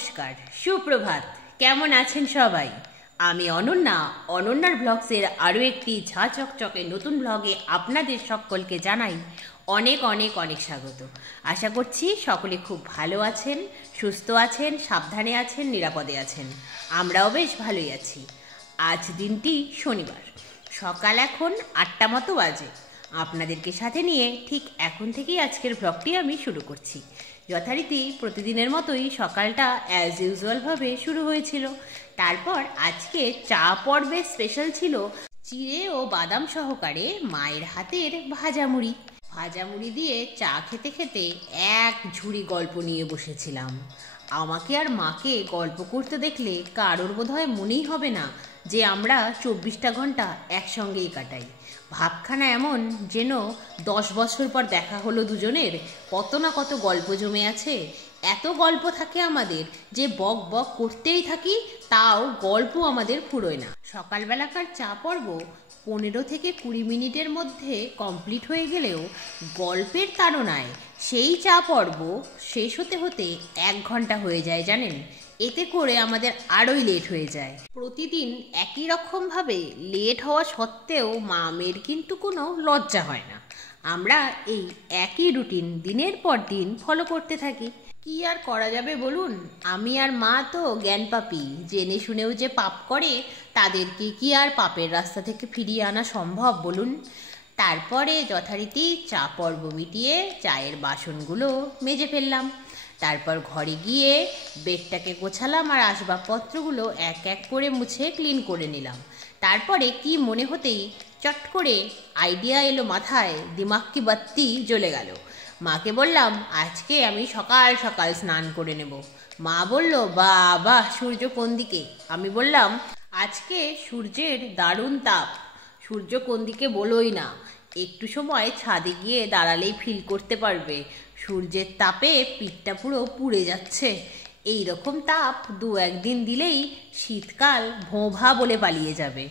নমস্কার, সুপ্রভাত। কেমন আছেন সবাই? আমি অনন্যা, অনন্যার ব্লগসের আরও একটি ঝা চকচকে নতুন ব্লগে আপনাদের সকলকে জানাই অনেক অনেক অনেক স্বাগত। আশা করছি সকলে খুব ভালো আছেন, সুস্থ আছেন, সাবধানে আছেন, নিরাপদে আছেন। আমরাও বেশ ভালোই আছি। আজ দিনটি শনিবার, সকাল এখন 8টা মতো বাজে। আপনাদেরকে সাথে নিয়ে ঠিক এখন থেকেই আজকের ব্লগটি আমি শুরু করছি। যথারীতি প্রতিদিনের মতোই সকালটা অ্যাজ ইউজুয়ালভাবে শুরু হয়েছিল। তারপর আজকে চা পর্বে স্পেশাল ছিল চিড়ে ও বাদাম সহকারে মায়ের হাতের ভাজামুড়ি। ভাজামুড়ি দিয়ে চা খেতে খেতে এক ঝুড়ি গল্প নিয়ে বসেছিলাম। আমাকে আর মাকে গল্প করতে দেখলে কারোর বোধহয় মনেই হবে না যে আমরা 24টা ঘন্টা একসঙ্গেই কাটাই। ভাবখানা এমন যেন 10 বছর পর দেখা হলো দুজনের, কত না কত গল্প জমে আছে। এত গল্প থাকে আমাদের যে বক বক করতেই থাকি, তাও গল্প আমাদের ফুরোয় না। সকালবেলাকার চা পর্ব 15 থেকে 20 মিনিটের মধ্যে কমপ্লিট হয়ে গেলেও গল্পের তাড়নায় সেই চা পর্ব শেষ হতে হতে 1 ঘন্টা হয়ে যায় জানেন। এতে করে আমাদের আরোই লেট হয়ে যায়। প্রতিদিন একই রকমভাবে লেট হওয়া সত্ত্বেও মামের কিন্তু কোনো লজ্জা হয় না। আমরা এই একই রুটিন দিনের পর দিন ফলো করতে থাকি। কি আর করা যাবে বলুন? আমি আর মা তো জ্ঞান পাপী, জেনে শুনেও যে পাপ করে তাদেরকে কি আর পাপের রাস্তা থেকে ফিরিয়ে আনা সম্ভব বলুন? তারপরে যথারীতি চা পর্ব মিটিয়ে চায়ের বাসনগুলো মেজে ফেললাম। তারপর ঘরে গিয়ে বেডটাকে গোছালাম আর আসবাবপত্রগুলো এক এক করে মুছে ক্লিন করে নিলাম। তারপরে কি মনে হতেই চট করে আইডিয়া এলো মাথায়, দিমাগ কি বাত্তি জ্বলে গেল। মাকে বললাম আজকে আমি সকাল সকাল স্নান করে নেব। মা বলল বাবা, সূর্য কোন দিকে? আমি বললাম আজকে সূর্যের দারুণ তাপ, সূর্য কোন দিকে বলোই না, একটু সময় ছাদে গিয়ে দাঁড়ালেই ফিল করতে পারবে সূর্যের তাপে পিঠটা পুরো পুড়ে যাচ্ছে। এই রকম তাপ 2-1 দিন দিলেই শীতকাল ভোঁভা বলে পালিয়ে যাবে।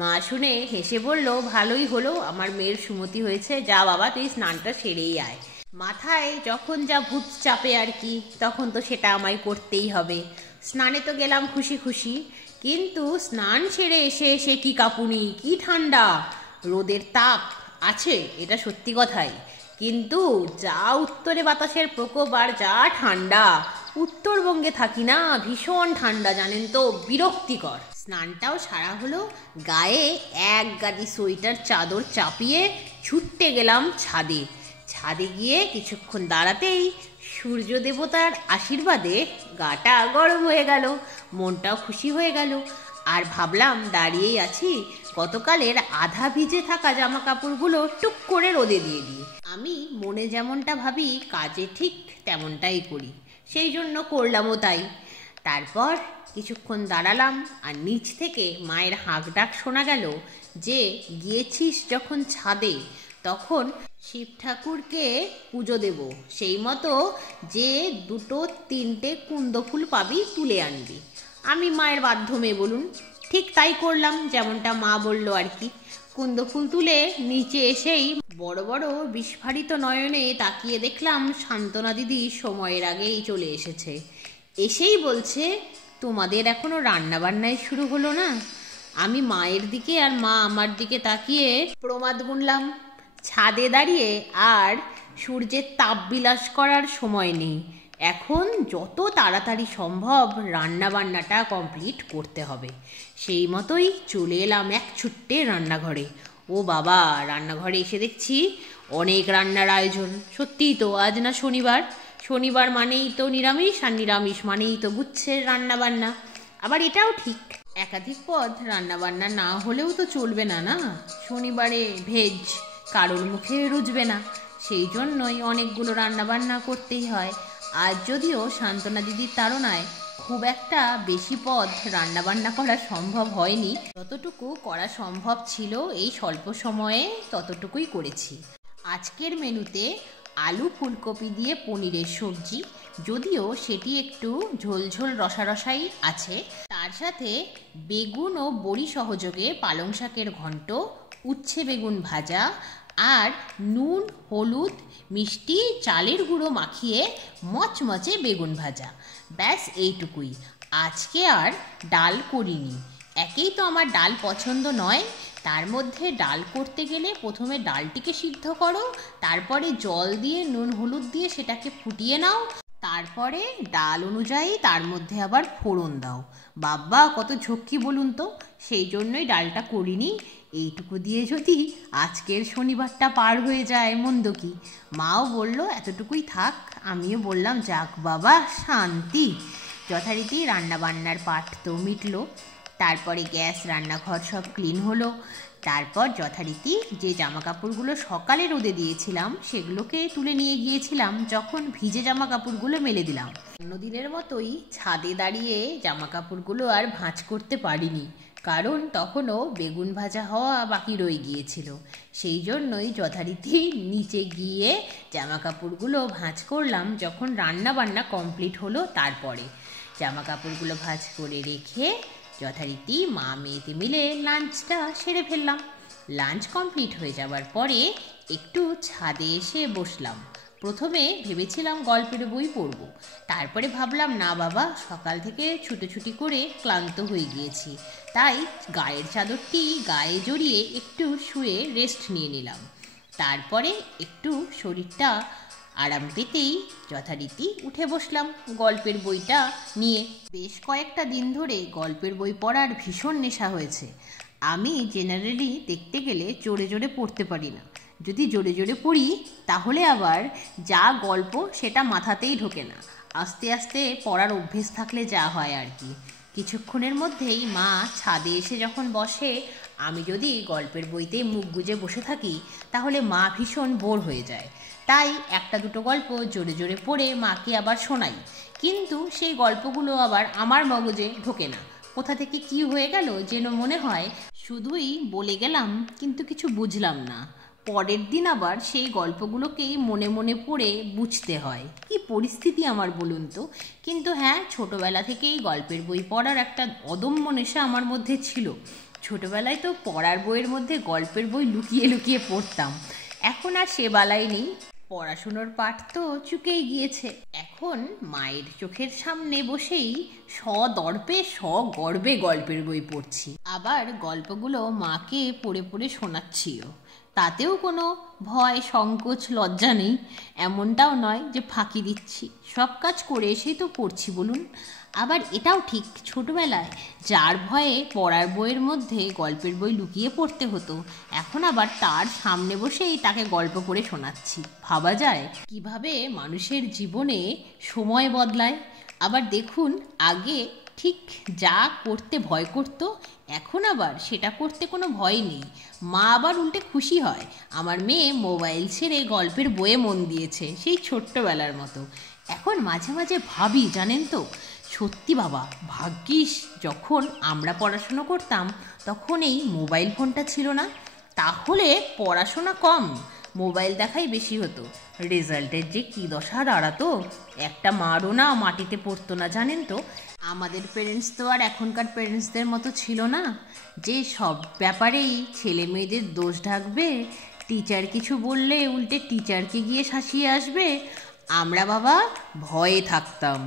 মা শুনে হেসে বলল ভালোই হলো, আমার মেয়ের সুমতি হয়েছে, যা বাবা তুই স্নানটা সেরেই আয়। মাথায় যখন যা ভূত চাপে আর কি, তখন তো সেটা আমায় করতেই হবে। স্নানে তো গেলাম খুশি খুশি, কিন্তু স্নান সেরে এসে এসে কি কাঁপুনি, কি ঠান্ডা। রোদের তাপ আছে এটা সত্যি কথাই, কিন্তু যা উত্তরে বাতাসের প্রকোপ আর যা ঠান্ডা। উত্তরবঙ্গে থাকি না, ভীষণ ঠান্ডা জানেন তো, বিরক্তিকর। স্নানটাও সারা হলো, গায়ে এক গাদি সোয়েটার চাদর চাপিয়ে ছুটতে গেলাম ছাদে। ছাদে গিয়ে কিছুক্ষণ দাঁড়াতেই সূর্য দেবতার আশীর্বাদে গাটা গরম হয়ে গেল, মনটাও খুশি হয়ে গেল। আর ভাবলাম দাঁড়িয়েই আছি, গতকালের আধা ভিজে থাকা জামা কাপড়গুলো টুক করে রোদে দিয়ে দিই। আমি মনে যেমনটা ভাবি কাজে ঠিক তেমনটাই করি, সেই জন্য করলামও তাই। তারপর কিছুক্ষণ দাঁড়ালাম আর নিচ থেকে মায়ের হাঁক ডাক শোনা গেল যে গিয়েছিস যখন ছাদে তখন শিব ঠাকুরকে পুজো দেব, সেই মতো যে 2-3টে কুন্দ ফুল পাবি তুলে আনবি। আমি মায়ের বাধ্য মেয়ে বলুন, ঠিক তাই করলাম যেমনটা মা বললো আর কি। কুন্দ ফুল তুলে নিচে এসেই বড় বড় বিস্ফারিত নয়নে তাকিয়ে দেখলাম শান্তনা দিদি সময়ের আগেই চলে এসেছে। এসেই বলছে তোমাদের এখনো রান্না বান্নায় শুরু হলো না? আমি মায়ের দিকে আর মা আমার দিকে তাকিয়ে প্রমাদ গুনলাম। ছাদে দাঁড়িয়ে আর সূর্যের তাপ বিলাস করার সময় নেই, এখন যত তাড়াতাড়ি সম্ভব রান্না বান্নাটা কমপ্লিট করতে হবে। সেই মতোই চলে এলাম এক ছুট্টে রান্নাঘরে। ও বাবা, রান্নাঘরে এসে দেখছি অনেক রান্নার আয়োজন। সত্যিই তো আজ না শনিবার, শনিবার মানেই তো নিরামিষ, আর নিরামিষ মানেই তো গুচ্ছের রান্না বান্না। আবার এটাও ঠিক, একাধিক পদ রান্নাবান্না না হলেও তো চলবে না, না শনিবারে ভেজ কারোর মুখে রুজবে না, সেই জন্যই অনেকগুলো রান্নাবান্না করতেই হয়। আজ যদিও শান্তনা দিদির তাড়নায় খুব একটা বেশি পদ রান্নাবান্না করা সম্ভব হয়নি, যতটুকু করা সম্ভব ছিল এই স্বল্প সময়ে ততটুকুই করেছি। আজকের মেনুতে আলু ফুলকপি দিয়ে পনিরের সবজি, যদিও সেটি একটু ঝোলঝোল রসারসাই আছে। তার সাথে বেগুন ও বড়ি সহযোগে পালং শাকের ঘন্ট, উচ্ছে বেগুন ভাজা, আর নুন হলুদ মিষ্টি চালের গুঁড়ো মাখিয়ে মচমচে বেগুন ভাজা। ব্যাস এইটুকুই। আজকে আর ডাল করিনি। একেই তো আমার ডাল পছন্দ নয়, তার মধ্যে ডাল করতে গেলে প্রথমে ডালটিকে সিদ্ধ করো, তারপরে জল দিয়ে নুন হলুদ দিয়ে সেটাকে ফুটিয়ে নাও, তারপরে ডাল অনুযায়ী তার মধ্যে আবার ফোড়ন দাও। বাবা কত ঝক্কি বলুন তো, সেই জন্যই ডালটা করিনি। এইটুকু দিয়ে যদি আজকের শনিবারটা পার হয়ে যায় মন্দ কি। মাও বলল এতটুকুই থাক, আমিও বললাম যাক বাবা শান্তি। যথারীতি রান্নাবান্নার পাট তো মিটলো, তারপরে গ্যাস রান্নাঘর সব ক্লিন হলো। তারপর যথারীতি যে জামা কাপড়গুলো সকালে রোদে দিয়েছিলাম সেগুলোকে তুলে নিয়ে গিয়েছিলাম, যখন ভিজে জামা কাপড়গুলো মেলে দিলাম। অন্যদিনের মতোই ছাদে দাঁড়িয়ে জামা কাপড়গুলো আর ভাঁজ করতে পারিনি, কারণ তখনও বেগুন ভাজা হওয়া বাকি রয়ে গিয়েছিল। সেই জন্যই যথারীতি নিচে গিয়ে জামা কাপড়গুলো ভাঁজ করলাম যখন রান্না বান্না কমপ্লিট হলো। তারপরে জামা কাপড়গুলো ভাঁজ করে রেখে যথারীতি মা মেয়েতে মিলে লাঞ্চটা সেরে ফেললাম। লাঞ্চ কমপ্লিট হয়ে যাওয়ার পরে একটু ছাদে এসে বসলাম। প্রথমে ভেবেছিলাম গল্পের বই পড়ব, তারপরে ভাবলাম না বাবা, সকাল থেকে ছুটোছুটি করে ক্লান্ত হয়ে গিয়েছি, তাই গায়ের চাদরটি গায়ে জড়িয়ে একটু শুয়ে রেস্ট নিয়ে নিলাম। তারপরে একটু শরীরটা আরাম পেতেই যথারীতি উঠে বসলাম গল্পের বইটা নিয়ে। বেশ কয়েকটা দিন ধরে গল্পের বই পড়ার ভীষণ নেশা হয়েছে। আমি জেনারেলি দেখতে গেলে জোরে জোরে পড়তে পারি না। যদি জোরে জোরে পড়ি তাহলে আবার যা গল্প সেটা মাথাতেই ঢোকে না। আস্তে আস্তে পড়ার অভ্যেস থাকলে যা হয় আর কি। কিছুক্ষণের মধ্যেই মা ছাদে এসে যখন বসে, আমি যদি গল্পের বইতে মুখ গুজে বসে থাকি তাহলে মা ভীষণ বোর হয়ে যায়। তাই একটা দুটো গল্প জোরে জোরে পড়ে মাকে আবার শোনাই, কিন্তু সেই গল্পগুলো আবার আমার মগজে ঢোকে না। কোথা থেকে কি হয়ে গেল যেন মনে হয় শুধুই বলে গেলাম, কিন্তু কিছু বুঝলাম না। পরের দিন আবার সেই গল্পগুলোকেই মনে মনে পড়ে বুঝতে হয়। কি পরিস্থিতি আমার বলুন তো। কিন্তু হ্যাঁ, ছোটোবেলা থেকেই গল্পের বই পড়ার একটা অদম্য নেশা আমার মধ্যে ছিল। ছোটোবেলায় তো পড়ার বইয়ের মধ্যে গল্পের বই লুকিয়ে লুকিয়ে পড়তাম। এখন আর সে বালাই নেই, পড়াশুনোর পাঠ তো চুকেই গিয়েছে। এখন মায়ের চোখের সামনে বসেই সদর্পে সগর্বে গল্পের বই পড়ছি, আবার গল্পগুলো মাকে পড়ে পড়ে শোনাচ্ছিও। তাতেও কোনো ভয় সংকোচ লজ্জা নেই। এমনটাও নয় যে ফাঁকি দিচ্ছি, সব কাজ করে এসেই তো পড়ছি বলুন। আবার এটাও ঠিক, ছোটবেলায় যার ভয়ে পড়ার বইয়ের মধ্যে গল্পের বই লুকিয়ে পড়তে হতো, এখন আবার তার সামনে বসেই তাকে গল্প করে শোনাচ্ছি। ভাবা যায় কিভাবে মানুষের জীবনে সময় বদলায়। আবার দেখুন, আগে ঠিক যা করতে ভয় করতো, এখন আবার সেটা করতে কোনো ভয় নেই। মা আবার উল্টে খুশি হয় আমার মেয়ে মোবাইল ছেড়ে গল্পের বইয়ে মন দিয়েছে, সেই ছোট্টবেলার মতো। এখন মাঝে মাঝে ভাবি জানেন তো, সত্যি বাবা, ভাগ্যিস যখন আমরা পড়াশুনো করতাম তখন এই মোবাইল ফোনটা ছিল না, তাহলে পড়াশোনা কম, মোবাইল দেখাই বেশি হতো। রেজাল্টের যে কী দশা দাঁড়াতো, একটা মারও না মাটিতে পড়তো না জানেন তো। আমাদের পেরেন্টস তো আর এখনকার পেরেন্টসদের মতো ছিল না যে সব ব্যাপারেই ছেলে মেয়েদের দোষ ঢাকবে, টিচার কিছু বললে উল্টে টিচারকে গিয়ে শাসিয়ে আসবে। আমরা বাবা ভয়ে থাকতাম,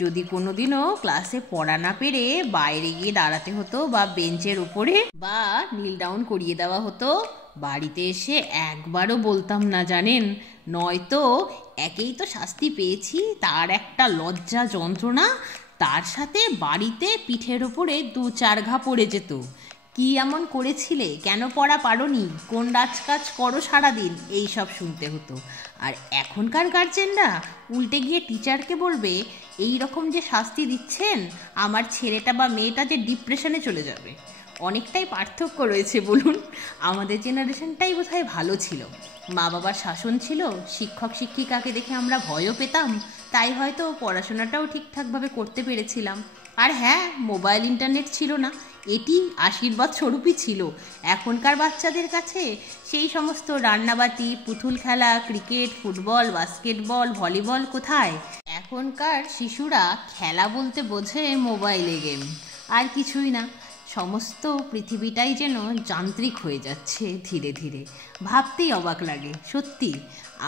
যদি কোনো দিনও ক্লাসে পড়া না পেরে বাইরে গিয়ে দাঁড়াতে হতো বা বেঞ্চের উপরে বা নীল ডাউন করিয়ে দেওয়া হতো, বাড়িতে এসে একবারও বলতাম না জানেন। নয়তো একেই তো শাস্তি পেয়েছি, তার একটা লজ্জা যন্ত্রণা, তার সাথে বাড়িতে পিঠের ওপরে 2-4 ঘা পড়ে যেত। কি এমন করেছিলে, কেন পড়া পারোনি, কোন রাজকাজ করো সারাদিন, এই সব শুনতে হতো। আর এখনকার গার্জেনরা উল্টে গিয়ে টিচারকে বলবে, এই রকম যে শাস্তি দিচ্ছেন আমার ছেলেটা বা মেয়েটা যে ডিপ্রেশনে চলে যাবে। অনেকটাই পার্থক্য রয়েছে বলুন। আমাদের জেনারেশনটাই বোধহয় ভালো ছিল, মা বাবার শাসন ছিল, শিক্ষক শিক্ষিকাকে দেখে আমরা ভয়ও পেতাম, তাই হয়তো পড়াশোনাটাও ঠিকঠাকভাবে করতে পেরেছিলাম। আর হ্যাঁ, মোবাইল ইন্টারনেট ছিল না, এটি আশীর্বাদ স্বরূপই ছিল। এখনকার বাচ্চাদের কাছে সেই সমস্ত রান্নাবাটি, পুতুল খেলা, ক্রিকেট, ফুটবল, বাস্কেটবল, ভলিবল কোথায়। এখনকার শিশুরা খেলা বলতে বোঝে মোবাইলে গেম, আর কিছুই না। সমস্ত পৃথিবীটাই যেন যান্ত্রিক হয়ে যাচ্ছে ধীরে ধীরে। ভাবতেই অবাক লাগে, সত্যি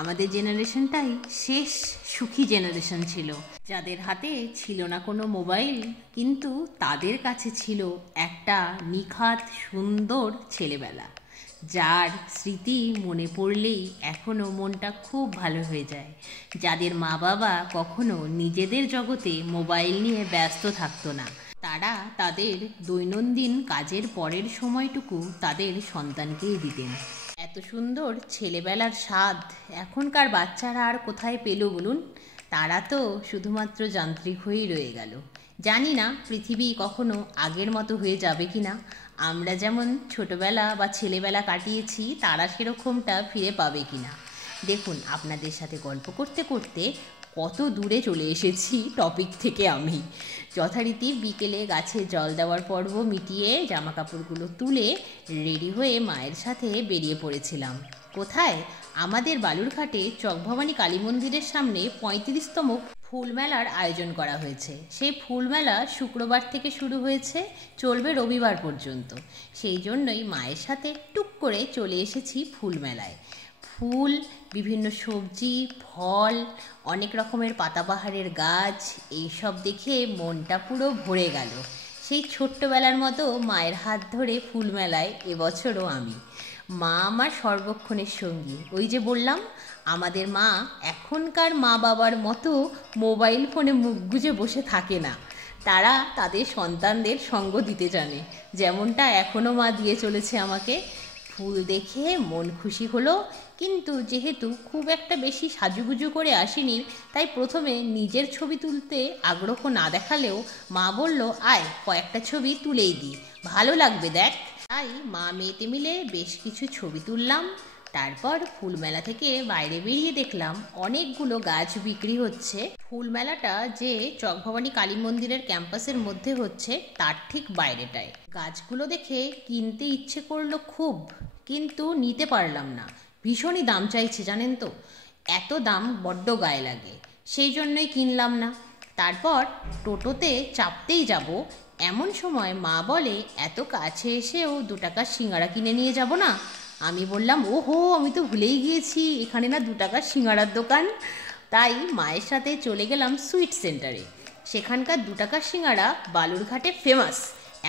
আমাদের জেনারেশনটাই শেষ সুখী জেনারেশন ছিল, যাদের হাতে ছিল না কোনো মোবাইল, কিন্তু তাদের কাছে ছিল একটা নিখাত সুন্দর ছেলেবেলা, যার স্মৃতি মনে পড়লেই এখনও মনটা খুব ভালো হয়ে যায়। যাদের মা বাবা কখনো নিজেদের জগতে মোবাইল নিয়ে ব্যস্ত থাকতো না, তারা তাদের দৈনন্দিন কাজের পরের সময়টুকু তাদের সন্তানকেই দিতেন। এত সুন্দর ছেলেবেলার স্বাদ এখনকার বাচ্চারা আর কোথায় পেল বলুন? তারা তো শুধুমাত্র যান্ত্রিক হয়েই রয়ে গেল। জানি না পৃথিবী কখনো আগের মতো হয়ে যাবে কি না। আমরা যেমন ছোটবেলা বা ছেলেবেলা কাটিয়েছি, তারা সেরকমটা ফিরে পাবে কি না। দেখুন, আপনাদের সাথে গল্প করতে করতে কত দূরে চলে এসেছি টপিক থেকে। আমি যথারীতি বিকেলে গাছে জল দেওয়ার পর্ব মিটিয়ে জামা কাপড়গুলো তুলে রেডি হয়ে মায়ের সাথে বেরিয়ে পড়েছিলাম। কোথায়? আমাদের বালুরঘাটে চকভবানী কালী মন্দিরের সামনে 35তম ফুল মেলার আয়োজন করা হয়েছে। সেই ফুল মেলা শুক্রবার থেকে শুরু হয়েছে, চলবে রবিবার পর্যন্ত। সেই জন্যই মায়ের সাথে টুক করে চলে এসেছি ফুল মেলায়। ফুল, বিভিন্ন সবজি, ফল, অনেক রকমের পাতাবাহারের গাছ, এইসব দেখে মনটা পুরো ভরে গেল। সেই ছোট্টবেলার মতো মায়ের হাত ধরে ফুল মেলায় এবছরও আমি। মা আমার সর্বক্ষণের সঙ্গী। ওই যে বললাম, আমাদের মা এখনকার মা বাবার মতো মোবাইল ফোনে মুখ গুজে বসে থাকে না। তারা তাদের সন্তানদের সঙ্গ দিতে জানে, যেমনটা এখনও মা দিয়ে চলেছে আমাকে। ফুল দেখে মন খুশি হলো, কিন্তু যেহেতু খুব একটা বেশি সাজুগুজু করে আসিনি, তাই প্রথমে নিজের ছবি তুলতে আগ্রহ না দেখালেও মা বলল, আয় কয়েকটা ছবি তুলেই দিই, ভালো লাগবে দেখ। তাই মা মেয়েতে মিলে বেশ কিছু ছবি তুললাম। তারপর ফুলমেলা থেকে বাইরে বেরিয়ে দেখলাম অনেকগুলো গাছ বিক্রি হচ্ছে। ফুলমেলাটা যে চকভবানী কালী মন্দিরের ক্যাম্পাসের মধ্যে হচ্ছে, তার ঠিক বাইরেটায়। গাছগুলো দেখে কিনতে ইচ্ছে করলো খুব, কিন্তু নিতে পারলাম না। ভীষণই দাম চাইছে জানেন তো, এত দাম বড্ড গায়ে লাগে, সেই জন্যই কিনলাম না। তারপর টোটোতে চাপতেই যাব, এমন সময় মা বলে, এত কাছে এসেও 2 টাকার সিঙ্গারা কিনে নিয়ে যাব না? আমি বললাম, ওহো, আমি তো ভুলেই গিয়েছি, এখানে না 2 টাকার সিঙ্গারার দোকান। তাই মায়ের সাথে চলে গেলাম সুইট সেন্টারে। সেখানকার 2 টাকার সিঙ্গারা বালুরঘাটে ফেমাস।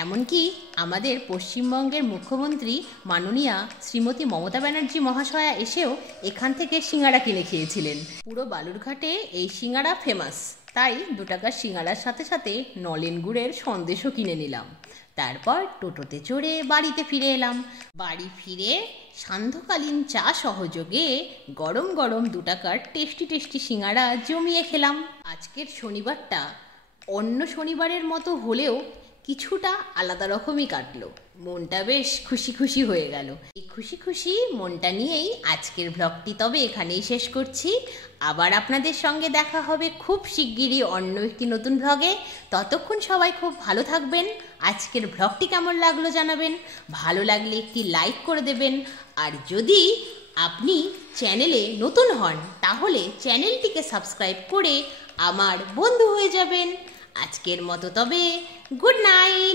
এমনকি আমাদের পশ্চিমবঙ্গের মুখ্যমন্ত্রী মাননীয়া শ্রীমতী মমতা ব্যানার্জি মহাশয়া এসেও এখান থেকে সিঙ্গারা কিনে খেয়েছিলেন। পুরো বালুরঘাটে এই সিঙ্গারা ফেমাস। তাই 2 টাকার সিঙ্গারার সাথে সাথে নলেন গুড়ের সন্দেশও কিনে নিলাম। তারপর টোটোতে চড়ে বাড়িতে ফিরে এলাম। বাড়ি ফিরে সান্ধ্যকালীন চা সহযোগে গরম গরম 2 টাকার টেস্টি টেস্টি সিঙ্গারা জমিয়ে খেলাম। আজকের শনিবারটা অন্য শনিবারের মতো হলেও কিছুটা আলাদা রকমই কাটলো। মনটা বেশ খুশি খুশি হয়ে গেল। এই খুশি খুশি মনটা নিয়েই আজকের ব্লগটি তবে এখানেই শেষ করছি। আবার আপনাদের সঙ্গে দেখা হবে খুব শিগগিরই অন্য একটি নতুন ব্লগে। ততক্ষণ সবাই খুব ভালো থাকবেন। আজকের ব্লগটি কেমন লাগলো জানাবেন, ভালো লাগলে একটি লাইক করে দেবেন। আর যদি আপনি চ্যানেলে নতুন হন, তাহলে চ্যানেলটিকে সাবস্ক্রাইব করে আমার বন্ধু হয়ে যাবেন। আজকের মতো তবে গুড নাইট।